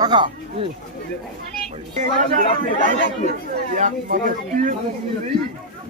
কাকা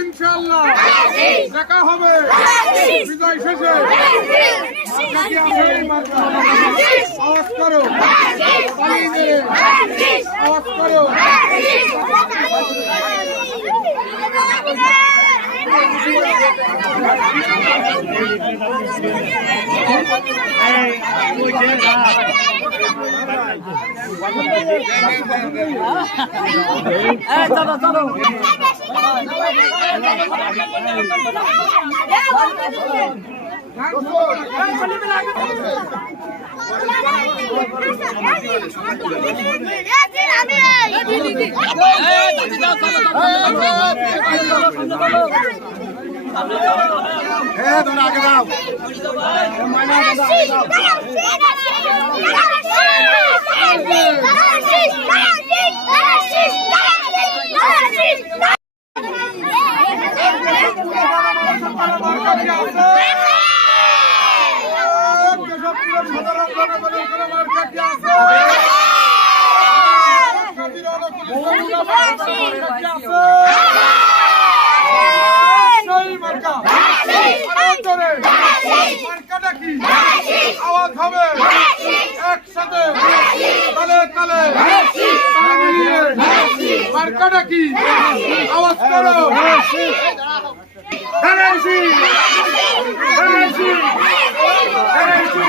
ইনশাল্লাহ দেখা হবে বিজয় শেষে আওয়াজ করো আওয়াজ করো চলো চলো হ্যাঁ তোমরা আগে আওয়াজ হবে একসাথে তালে তালে মার্কাটা কি আওয়াজ করো ধানেশি ধানেশি ধানেশি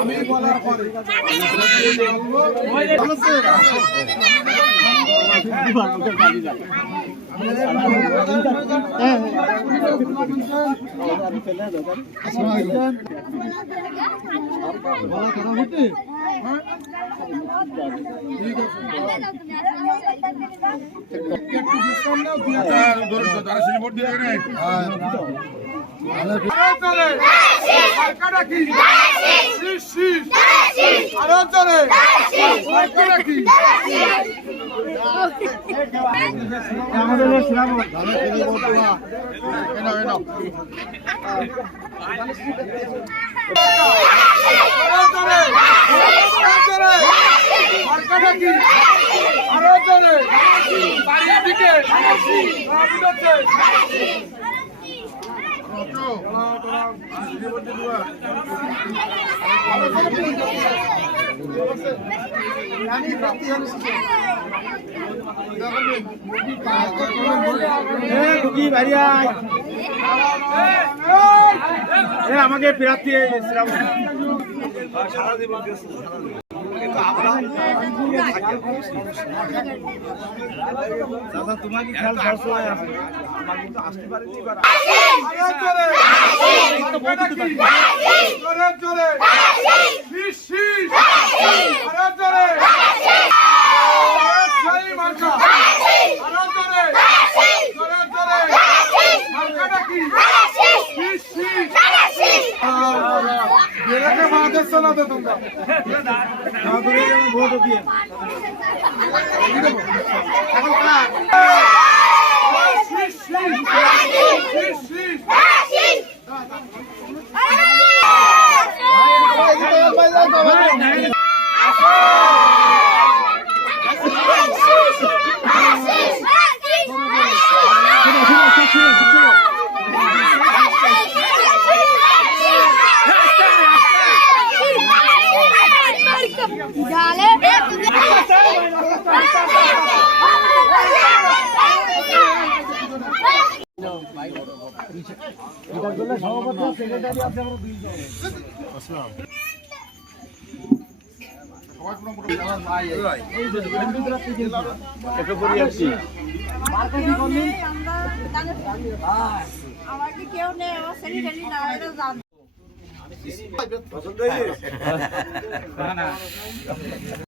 আমি বলার পরে আরঞ্চলে মার্কাটা কি আমাদের শ্রাম এনো এনো আরঞ্চলে আরঞ্চলে মার্কাটা কি আমাকে প্রার্থী দাদা তোমাকে খেয়াল সবসময় আছে আমার কিন্তু আসতে পারেনি এবার আরঞ্চলে শীষ শীষ আরঞ্চলে সেই মার্কা আরঞ্চলে আরঞ্চলে মার্কাটা কি শীষ শীষ বেড়াকে মাদের শোনাতে তোমরা ভোট দিয়ে এখন কার শীষ শীষ শীষ শীষ Hey! আমার কেউ নেই আমার সেক্রেটারি না এটা জান এ,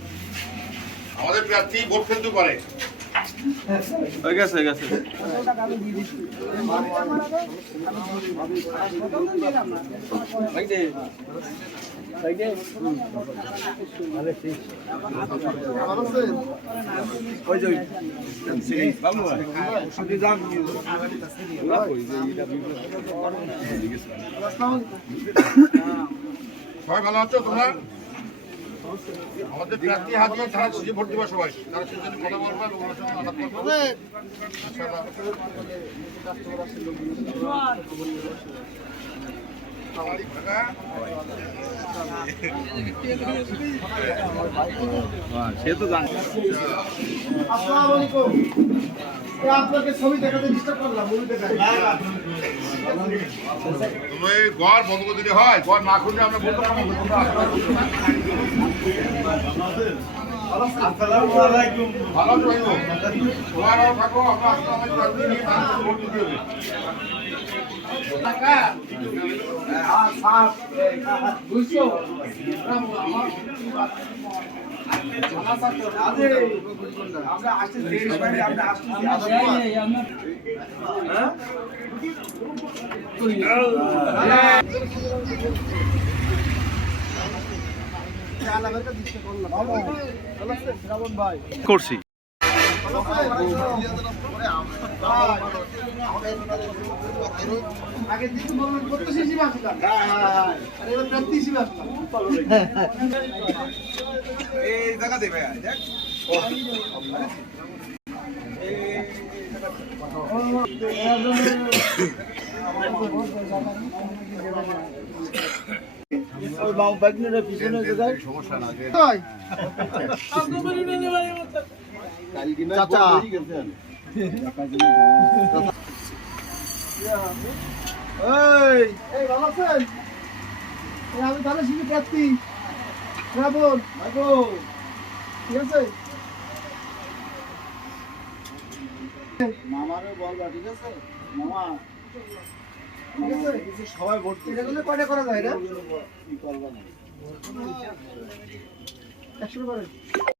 আমাদের প্রার্থী ভোট ফেলতে পারে। হয়ে গেছে হয়ে গেছে। সবাই ভালো আছো তোমরা? আমাদের প্রার্থী হাজিয়ে তারা সিজে ভোট দিবা সবাই তারা সিজে কথা বলবে এবং ওনার সঙ্গে আলাপ করবে। সে তো জানে আসসালামু আলাইকুম আপনাকে ছবি দেখাতে ডিস্টার্ব করলাম মুভি দেখাতে। তোমরা এই ঘর বন্ধ করে দিলে হয় ঘর না খুললে আমরা বলতে পারব তোমরা আসবে। ভালো গো? সবাই ভালো থাকো আমরা দিতে হবে আমরা আসতে দিকে বলবেন কত শিশি বাসিলাম আর এবার প্রার্থী হিসেবে আসলাম এই জায়গা দেবে ওই বাম বাইকনের পিছনে যায় তাই চাচা। এই এই ভালো আছেন? আমি তাহলে শিশু প্রার্থী। ভাইবো ঠিক আছে? মামারে বলবা ঠিক আছে মামা। সবাই ভর্তি কয়টা করা যায় না একশো